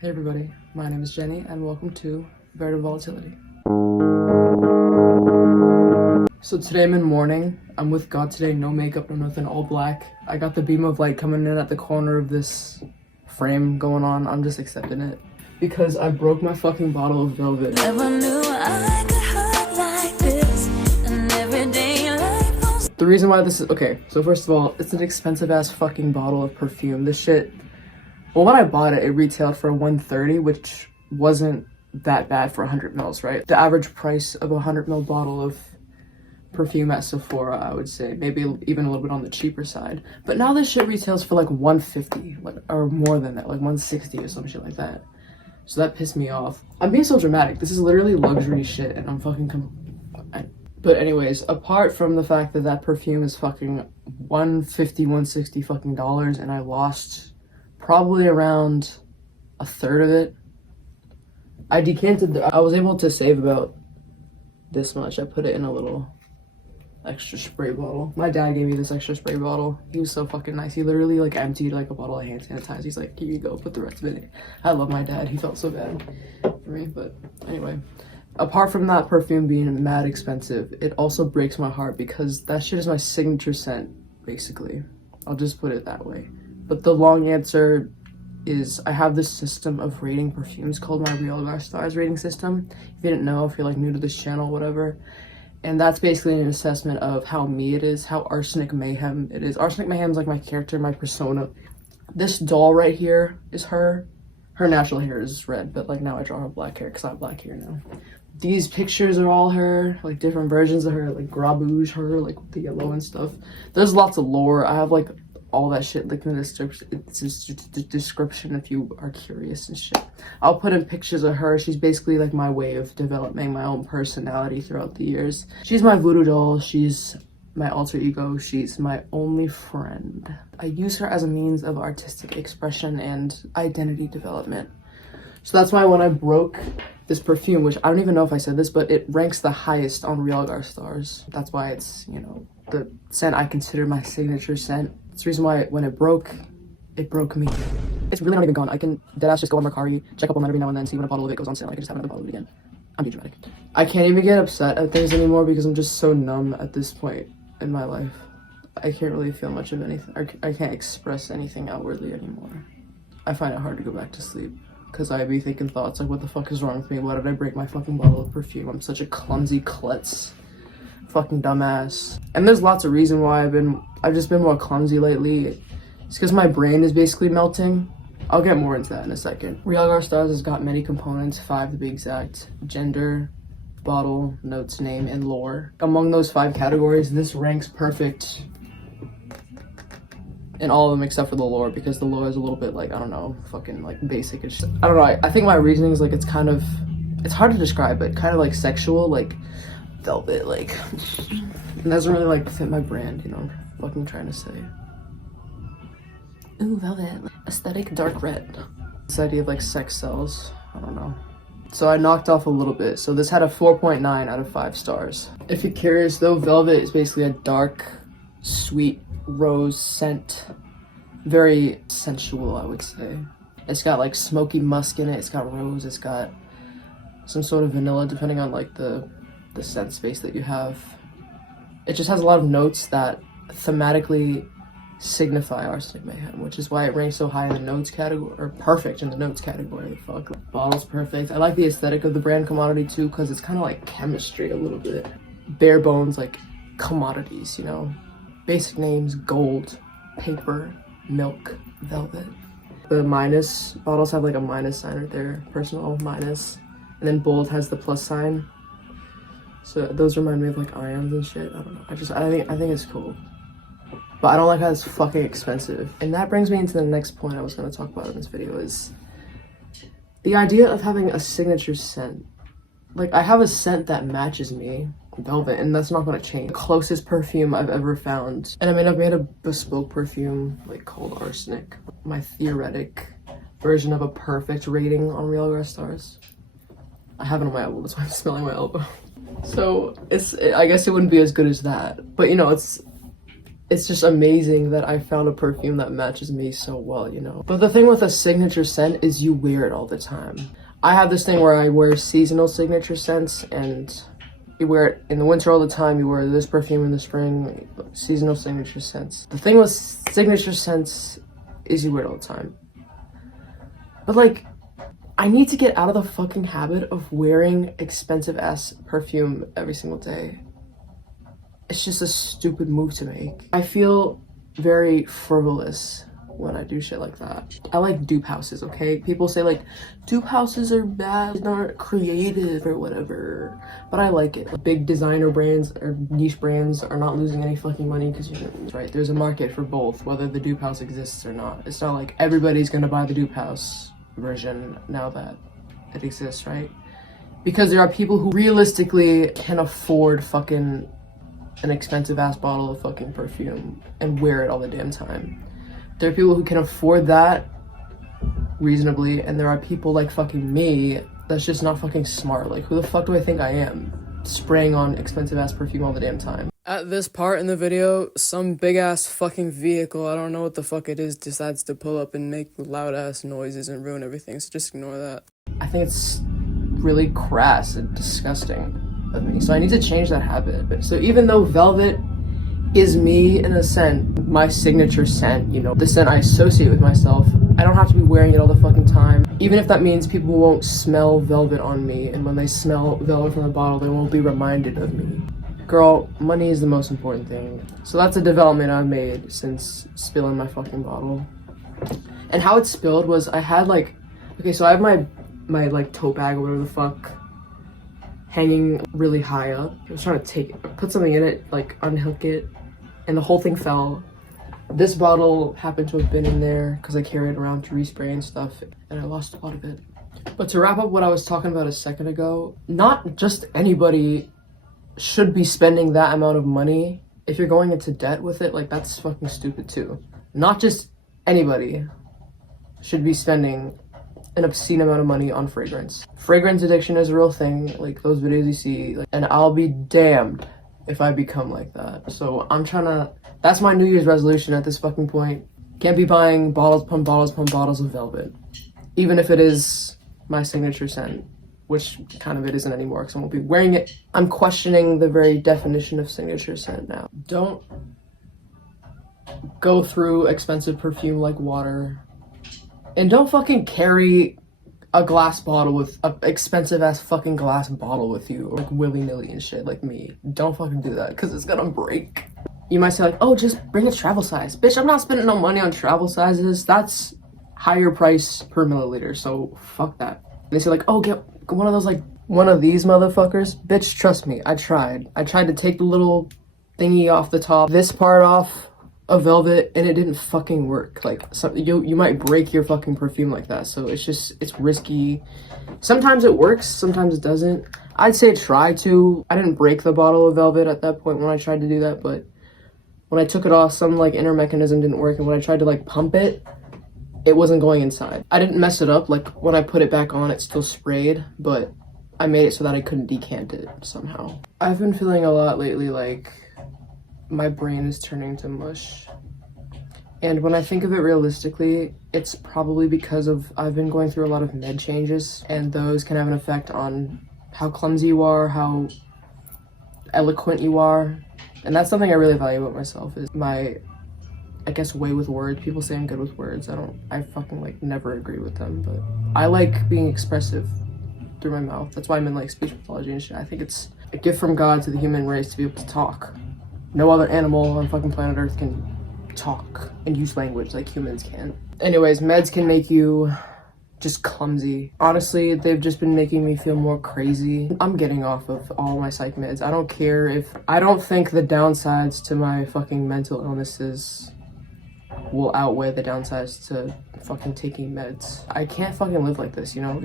Hey everybody, my name is Jenny and welcome to Veritable Volatility. So today I'm in mourning. I'm with God today, no makeup, no nothing, all black. I got the beam of light coming in at the corner of this frame going on. I'm just accepting it. Because I broke my fucking bottle of Velvet. Never knew I could hurt like this, and everyday life was... The reason why this is, okay, so first of all, it's an expensive ass fucking bottle of perfume. This shit, well, when I bought it, it retailed for $130, which wasn't that bad for 100 mils, right? The average price of a 100 ml bottle of perfume at Sephora, I would say, maybe even a little bit on the cheaper side. But now this shit retails for like $150, like, or more than that, like $160 or some shit like that. So that pissed me off. I'm being so dramatic. This is literally luxury shit, and I'm fucking But anyways, apart from the fact that that perfume is fucking $150, $160 fucking dollars, and I lost probably around a third of it. I decanted, I was able to save about this much. I put it in a little extra spray bottle. My dad gave me this extra spray bottle. He was so fucking nice. He literally like emptied like a bottle of hand sanitizer. He's like, here you go, put the rest of it in. I love my dad. He felt so bad for me, but anyway. Apart from that perfume being mad expensive, it also breaks my heart because that shit is my signature scent, basically. I'll just put it that way. But the long answer is I have this system of rating perfumes called my realgar stars rating system. If you didn't know, if you're like new to this channel, whatever. And that's basically an assessment of how me it is, how Arsenic Mayhem it is. Arsenic Mayhem is like my character, my persona. This doll right here is her. Her natural hair is red, but like now I draw her black hair because I have black hair now. These pictures are all her, like different versions of her, like Grabouge her, like with the yellow and stuff. There's lots of lore. I have like all that shit like in the description if you are curious and shit. I'll put in pictures of her. She's basically like my way of developing my own personality throughout the years. She's my voodoo doll. She's my alter ego. She's my only friend. I use her as a means of artistic expression and identity development. So that's why when I broke this perfume, which I don't even know if I said this, but it ranks the highest on realgar stars. That's why it's, you know, the scent I consider my signature scent. It's the reason why when it broke me. It's really not even gone. I can deadass just go on Mercari, check up on that every now and then, see when a bottle of it goes on sale. I can just have another bottle of it again. I'm being dramatic. I can't even get upset at things anymore because I'm just so numb at this point in my life. I can't really feel much of anything. I can't express anything outwardly anymore. I find it hard to go back to sleep because I be thinking thoughts like, what the fuck is wrong with me? Why did I break my fucking bottle of perfume? I'm such a clumsy klutz. Fucking dumbass. And there's lots of reason why I've just been more clumsy lately. It's because my brain is basically melting. I'll get more into that in a second. realgar stars has got many components, 5 to be exact: gender, bottle, notes, name, and lore. Among those 5 categories, this ranks perfect in all of them except for the lore, because the lore is a little bit like, I don't know, fucking like basic and shit. I don't know, I think my reasoning is like, it's hard to describe, but kind of like sexual, like velvet, like it doesn't really like fit my brand, you know, I'm fucking trying to say. Ooh, velvet, aesthetic dark red. This idea of like sex sells, I don't know. So I knocked off a little bit. So this had a 4.9 out of 5 stars. If you're curious though, velvet is basically a dark, sweet rose scent. Very sensual, I would say. It's got like smoky musk in it, it's got rose, it's got some sort of vanilla depending on like the scent space that you have. It just has a lot of notes that thematically signify Arsenic Mayhem, which is why it ranks so high in the notes category, or perfect in the notes category. Fuck. Bottle's perfect. I like the aesthetic of the brand commodity too, because it's kind of like chemistry a little bit. Bare bones, like commodities, you know? Basic names: gold, paper, milk, velvet. The minus bottles have like a minus sign right there, personal minus. And then bold has the plus sign. So those remind me of like ions and shit. I don't know. I think it's cool. But I don't like how it's fucking expensive. And that brings me into the next point I was going to talk about in this video, is the idea of having a signature scent. Like, I have a scent that matches me, velvet, and that's not going to change. The closest perfume I've ever found. And I mean, I've made a bespoke perfume like called Arsenic. My theoretic version of a perfect rating on realgar stars. I have it on my elbow, that's why I'm smelling my elbow. So I guess it wouldn't be as good as that. But you know, it's it's just amazing that I found a perfume that matches me so well, you know? But the thing with a signature scent is you wear it all the time. I have this thing where I wear seasonal signature scents, and you wear it in the winter all the time, you wear this perfume in the spring, seasonal signature scents. The thing with signature scents is you wear it all the time. But like, I need to get out of the fucking habit of wearing expensive ass perfume every single day. It's just a stupid move to make. I feel very frivolous when I do shit like that. I like dupe houses, okay? People say like, dupe houses are bad, they're not creative or whatever. But I like it. Big designer brands or niche brands are not losing any fucking money because, right, there's a market for both, whether the dupe house exists or not. It's not like everybody's gonna buy the dupe house version now that it exists, right? Because there are people who realistically can afford fucking an expensive ass bottle of fucking perfume and wear it all the damn time. There are people who can afford that reasonably, and there are people like fucking me that's just not fucking smart. Like, who the fuck do I think I am? Spraying on expensive ass perfume all the damn time. At this part in the video, some big ass fucking vehicle, I don't know what the fuck it is, decides to pull up and make loud ass noises and ruin everything, so just ignore that. I think it's really crass and disgusting of me, so I need to change that habit. So even though Velvet is me in a scent, my signature scent, you know, the scent I associate with myself, I don't have to be wearing it all the fucking time. Even if that means people won't smell Velvet on me, and when they smell Velvet from the bottle, they won't be reminded of me. Girl, money is the most important thing. So that's a development I've made since spilling my fucking bottle. And how it spilled was I had like, okay, so I have my like tote bag or whatever the fuck hanging really high up. I was trying to take it, put something in it, like unhook it, and the whole thing fell. This bottle happened to have been in there because I carried it around to respray and stuff, and I lost a lot of it. But to wrap up what I was talking about a second ago, not just anybody should be spending that amount of money. If you're going into debt with it, like, that's fucking stupid too. Not just anybody should be spending an obscene amount of money on fragrance. Fragrance addiction is a real thing, like those videos you see, like, and I'll be damned if I become like that. So I'm trying to, that's my New Year's resolution at this fucking point. Can't be buying bottles upon bottles upon bottles of Velvet, even if it is my signature scent, which kind of it isn't anymore because I won't be wearing it. I'm questioning the very definition of signature scent now. Don't go through expensive perfume like water. And don't fucking carry a glass bottle with an expensive ass fucking glass bottle with you, like willy-nilly and shit like me. Don't fucking do that because it's gonna break. You might say like, oh, just bring a travel size. Bitch, I'm not spending no money on travel sizes. That's higher price per milliliter, so fuck that. They say like, oh, get one of those, like one of these motherfuckers. Bitch, trust me, I tried to take the little thingy off the top, this part off of Velvet, and it didn't fucking work. Like, so you might break your fucking perfume like that, so it's risky. Sometimes it works, sometimes it doesn't. I'd say try to. I didn't break the bottle of Velvet at that point when I tried to do that, but when I took it off, some like inner mechanism didn't work, and when I tried to like pump it, it wasn't going inside. I didn't mess it up, like when I put it back on, it still sprayed, but I made it so that I couldn't decant it somehow. I've been feeling a lot lately like my brain is turning to mush. And when I think of it realistically, it's probably because of I've been going through a lot of med changes, and those can have an effect on how clumsy you are, how eloquent you are. And that's something I really value about myself, is my, I guess, way with words. People say I'm good with words. I fucking like never agree with them, but I like being expressive through my mouth. That's why I'm in like speech pathology and shit. I think it's a gift from God to the human race to be able to talk. No other animal on fucking planet Earth can talk and use language like humans can. Anyways, meds can make you just clumsy. Honestly, they've just been making me feel more crazy. I'm getting off of all my psych meds. I don't care if, I don't think the downsides to my fucking mental illnesses will outweigh the downsides to fucking taking meds. I can't fucking live like this, you know?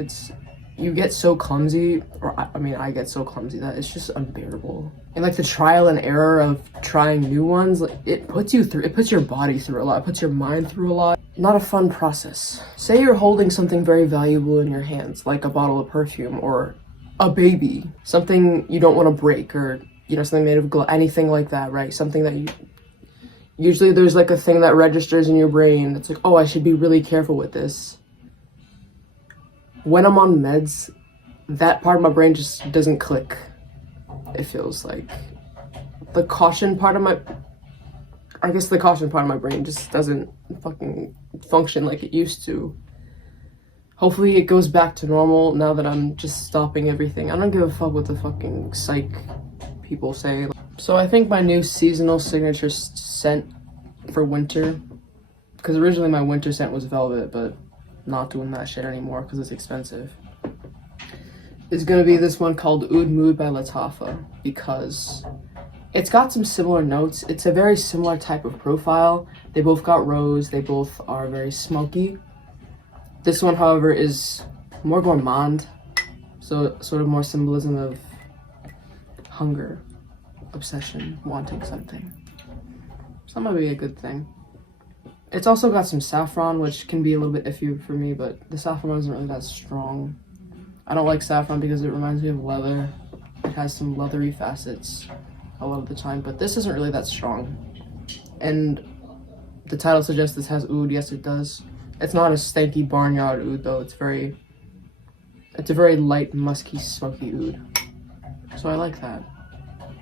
You get so clumsy, or I mean, I get so clumsy that it's just unbearable. And like the trial and error of trying new ones, like, it puts your body through a lot, it puts your mind through a lot. Not a fun process. Say you're holding something very valuable in your hands, like a bottle of perfume or a baby, something you don't want to break, or, you know, something made of glass, anything like that, right? Something that usually there's like a thing that registers in your brain. It's like, oh, I should be really careful with this. When I'm on meds, that part of my brain just doesn't click. It feels like the caution part of my brain just doesn't fucking function like it used to. Hopefully it goes back to normal now that I'm just stopping everything. I don't give a fuck what the fucking psych people say. So I think my new seasonal signature scent for winter, because originally my winter scent was velvet, but not doing that shit anymore because it's expensive, is gonna be this one called Oud Mood by Lattafa, because it's got some similar notes. It's a very similar type of profile. They both got rose, they both are very smoky. This one, however, is more gourmand, so sort of more symbolism of hunger, obsession, wanting something. So that might be a good thing. It's also got some saffron, which can be a little bit iffy for me, but the saffron isn't really that strong. I don't like saffron because it reminds me of leather. It has some leathery facets a lot of the time, but this isn't really that strong. And the title suggests this has oud. Yes, it does. It's not a stanky barnyard oud though. It's a very light, musky, smoky oud. So I like that.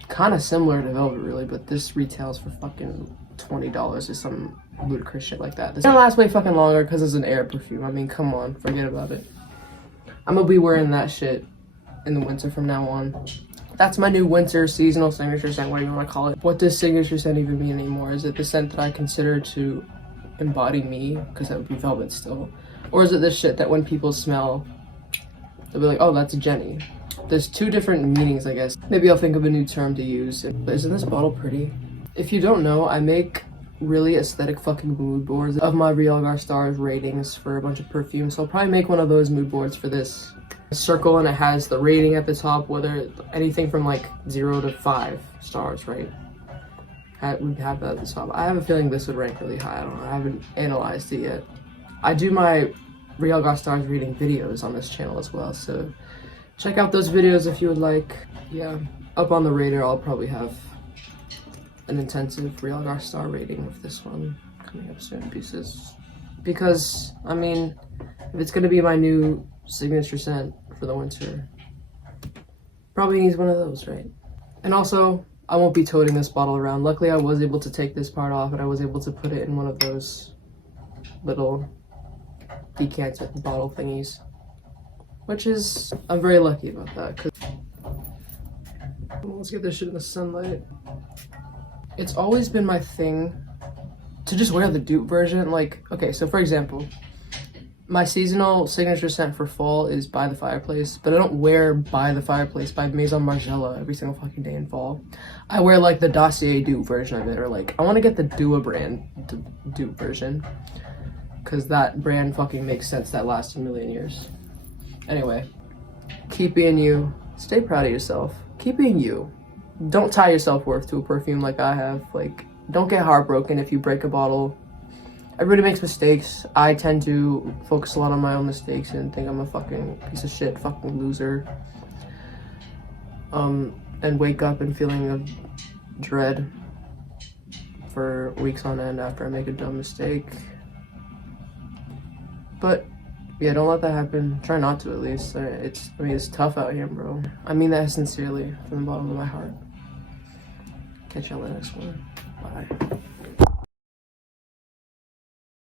Kind of similar to velvet really, but this retails for fucking $20 or some ludicrous shit like that. This gonna last way fucking longer because it's an air perfume. I mean, come on, forget about it. I'm gonna be wearing that shit in the winter from now on. That's my new winter seasonal signature scent, whatever you want to call it. What does signature scent even mean anymore? Is it the scent that I consider to embody me, because that would be velvet still? Or is it this shit that when people smell, they'll be like, oh, that's Jenny? There's two different meanings, I guess. Maybe I'll think of a new term to use. But isn't this bottle pretty? If you don't know, I make really aesthetic fucking mood boards of my realgar stars ratings for a bunch of perfumes. So I'll probably make one of those mood boards for this. A circle, and it has the rating at the top, whether anything from like 0 to 5 stars, right? We'd have that at the top. I have a feeling this would rank really high. I don't know. I haven't analyzed it yet. I do my realgar stars reading videos on this channel as well, so check out those videos if you would like. Yeah, up on the radar, I'll probably have an intensive realgar star rating of this one coming up soon, pieces. Because, I mean, if it's gonna be my new signature scent for the winter, probably needs one of those, right? And also, I won't be toting this bottle around. Luckily, I was able to take this part off and I was able to put it in one of those little decanter bottle thingies, which is, I'm very lucky about that. Cause let's get this shit in the sunlight. It's always been my thing to just wear the dupe version. Like, okay, so for example, my seasonal signature scent for fall is By the Fireplace, but I don't wear By the Fireplace by Maison Margiela every single fucking day in fall. I wear like the Dossier dupe version of it, or like, I want to get the Dua brand dupe version, because that brand fucking makes sense. That lasts a million years. Anyway, keep being you. Stay proud of yourself. Keep being you. Don't tie your self-worth to a perfume like I have. Like, don't get heartbroken if you break a bottle. Everybody makes mistakes. I tend to focus a lot on my own mistakes and think I'm a fucking piece of shit, fucking loser. And wake up and feeling of dread for weeks on end after I make a dumb mistake. But yeah, don't let that happen. Try not to, at least. It's tough out here, bro. I mean that sincerely from the bottom of my heart. Catch y'all in the next one. Bye.